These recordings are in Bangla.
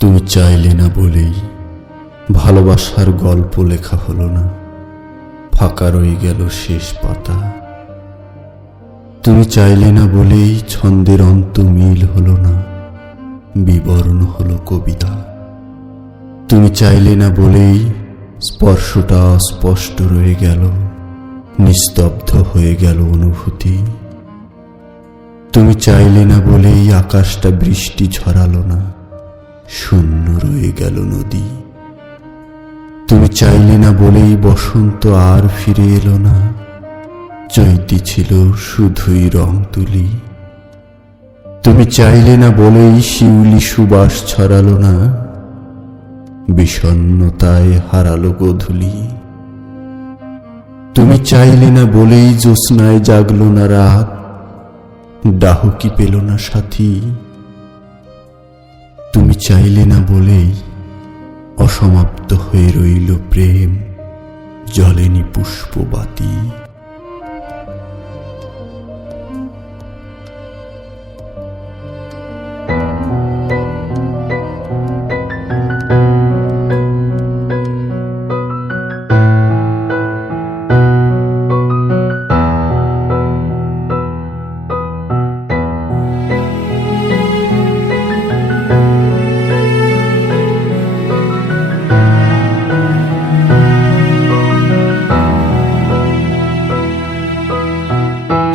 তুমি চাইলে না বলেই ভালোবাসার গল্প লেখা হলো না, ফাঁকা রয়ে গেল শেষ পাতা। তুমি চাইলে না বলেই ছন্দের অন্ত মিল হলো না, বিবরণ হলো কবিতা। তুমি চাইলে না বলেই স্পর্শটা স্পষ্ট রয়ে গেল, নিস্তব্ধ হয়ে গেল অনুভূতি। তুমি চাইলে না বলেই আকাশটা বৃষ্টি ঝরালো না, শূন্য রয়ে গেল নদী। তুমি চাইলে না বলেই বসন্ত আর ফিরে এলো না, চৈতি ছিল শুধুই রং তুলি। তুমি চাইলে না বলেই শিউলি সুবাস ছড়ালো না, বিষণ্ণতায় হারালো গোধূলি। তুমি চাইলে না বলেই জ্যোৎস্নায় জাগলো না রাত, ডাহকি পেল না সাথী। তুমি চাইলে না বলেই অসমাপ্ত হয়ে রইল প্রেম, জ্বলেনি পুষ্পবাতি।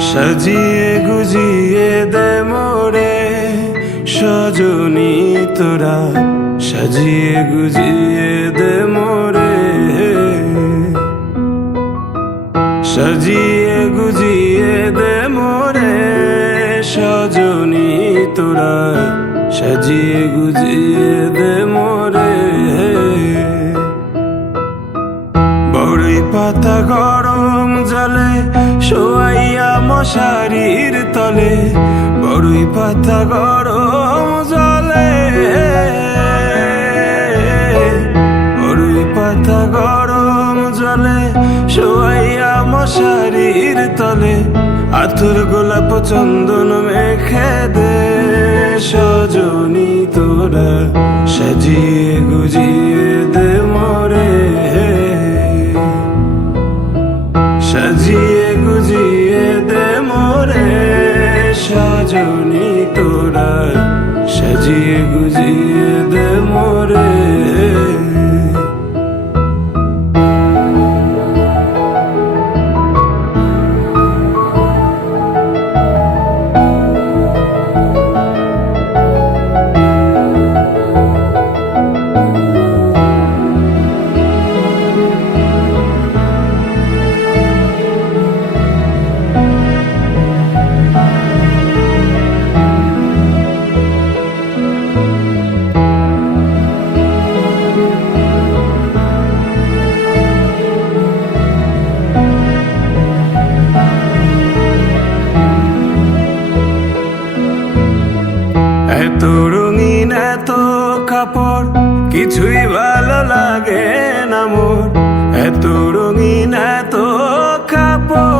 সাজিয়ে গুজিয়ে দে মোরে সজনী তোরা, সাজিয়ে গুজিয়ে দে মোরে, সাজিয়ে গুজিয়ে দে মোরে সজনী তোরা, সাজিয়ে গুজিয়ে দে মোরে। বড়ই পাতা গরম জলে শোয়াইয়া মশারির তলে, বড়ই পাতা গরম জলে, বড়ই পাতা গরম জলে শোয়াইয়া মশারির তলে, আতর গোলাপ চন্দন মেখে দে সজনী তোরা, সাজিয়ে গুজিয়ে দে মোরে, সাজিয়ে গুজিয়ে দে মোরে সজনী তোরা, সাজিয়ে গুজিয়ে দে মোরে। এত রঙিন এত কাপড় কিছুই ভালো লাগে না মোর, এত রঙিন এত কাপড়,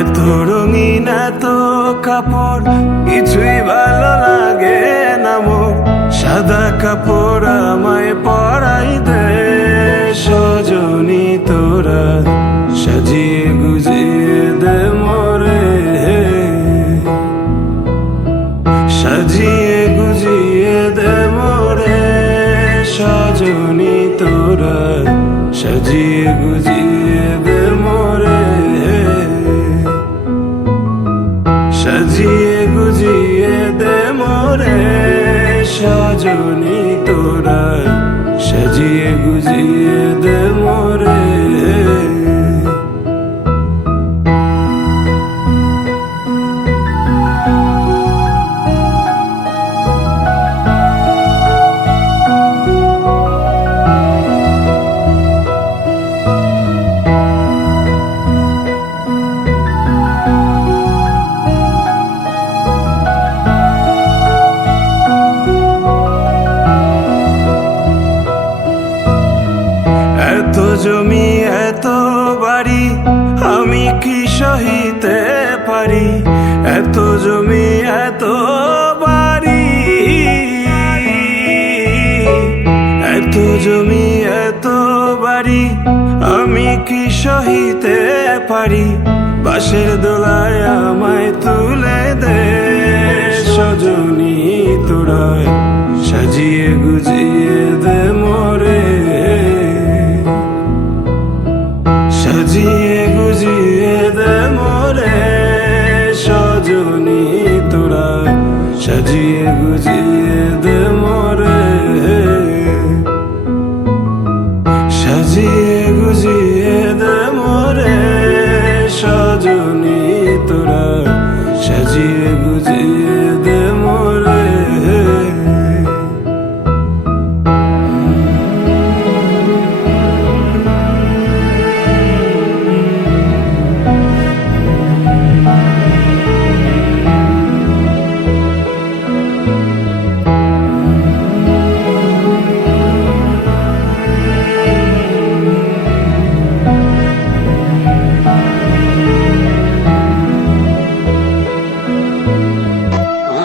এত রঙিন এত কাপড় কিছুই ভালো লাগে না মোর, সাদা কাপড় আমায় পরাই দে সজনী তোরা, সাজিয়ে গুজিয়ে দে মোরে, সাজিয়ে গুজিয়ে দে মোরে সজনী তোরা, সাজিয়ে গুজিয়ে দে মোরে, সাজিয়ে গুজিয়ে দে মোরে সজনী তোরা, সহিতে পারি, বাঁশের দোলায় আমায় তুলে দে সজনী তোরায়, সাজিয়ে গুজিয়ে দে মোরে, সাজিয়ে গুজিয়ে দে মোরে সজনী তোরায়, সাজিয়ে গুজিয়ে দে মোরে, সাজিয়ে গুজিয়ে দে মোরে সজনী তোরায়, সাজিয়ে গুজিয়ে দে মোরে।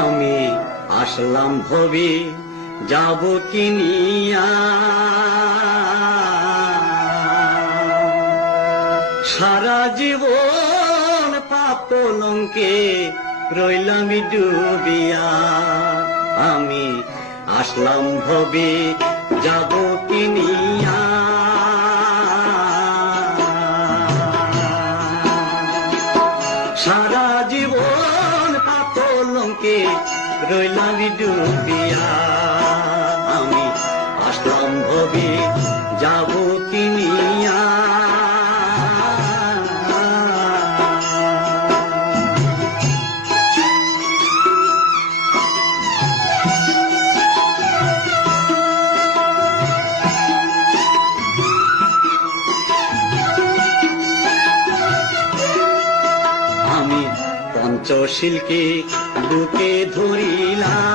আমি আসলাম ভবে যাব কিনিয়া, সারা জীবন পাপ কলঙ্কে রইলাম ডুবিয়া। আমি আসলাম ভবে যাব কিনিয়া, সারা জীবন পাপ কলঙ্কে রইলাম ডুবিয়া। আমি আসলাম ভবে যাব কিনিয়া, আমি পঞ্চশীলকে বুকে ধরিলাম,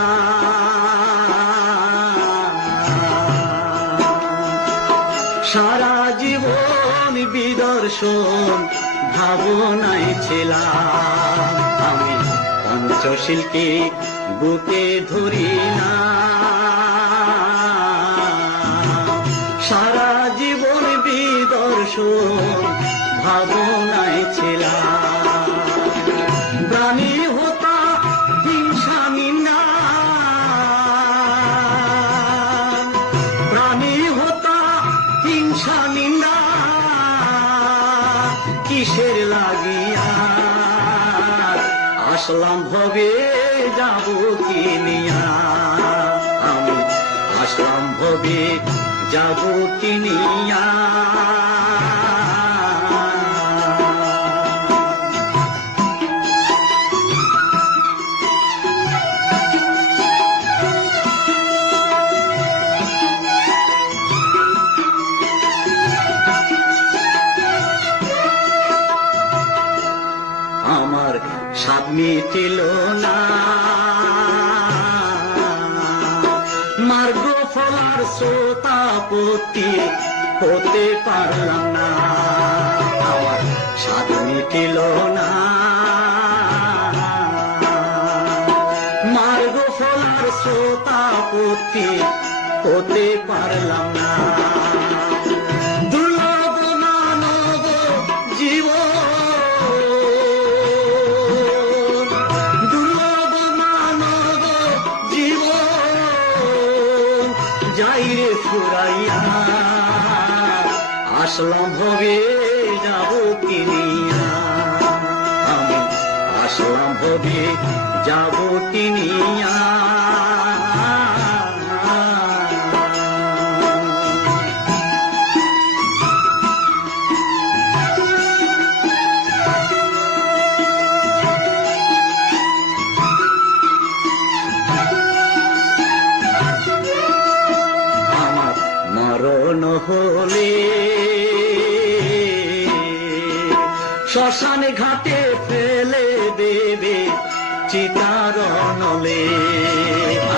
সারা জীবন বিদর্শন ভাবনায় ছিলাম। আমি পঞ্চশীলকে বুকে ধরিলাম, সারা জীবন বিদর্শন ভাবনায় ছিলাম। প্রাণী হতা হিংসা নিন্দা, প্রাণী হতা হিংসা নিন্দা, কিসের লাগিয়া আসলাম ভবে যাব কিনিয়া। আমি আসলাম ভবে যাব কিনিয়া, আমার স্বাদ মিটিল না, মার্গ ফলার শ্রোতাপতি হতে পারলাম না। আমার স্বাদ মিটিল না, মার্গ ফলার শ্রোতাপতি হতে পারলাম না। দুর্লভ মানব জীবন, দুর্লভ মানব জীবন যাই রে ফুরাইয়া। আসলাম ভবে যাব কিনিয়া, আমি আসলাম ভবে যাব কিনিয়া। আমার মরণ হলে শ্মশান ঘাটে ফেলে দেবে চিতার নলে।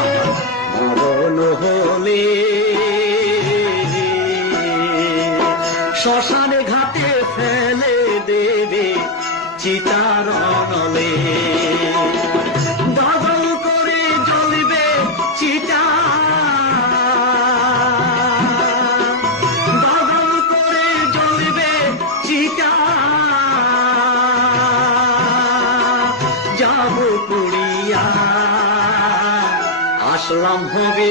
আমার মরণ হলে শ্মশান ঘাটে ফেলে দেবে চিতার নলে। দগল করে জ্বলবে চিতা, দগল করে জ্বলবে চিতা, আসলাম হবে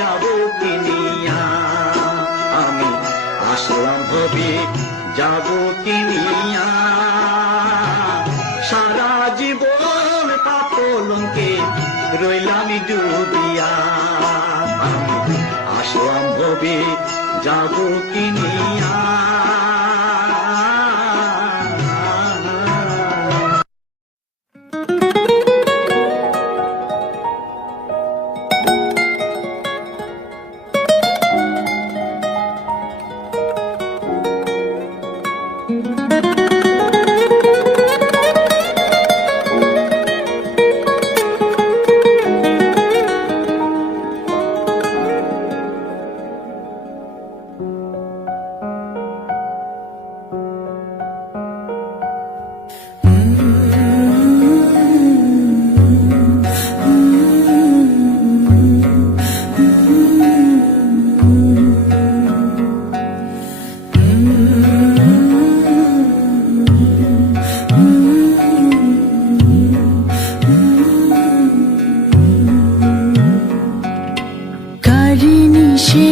যাব কিনিয়া, আমি আসলাম হবে যাব কিনিয়া। সারা জীবন পাপলঙ্কে রইলাম ডুবিয়া, আমি আসলাম হবে যাব কিনিয়া। কারিনি সে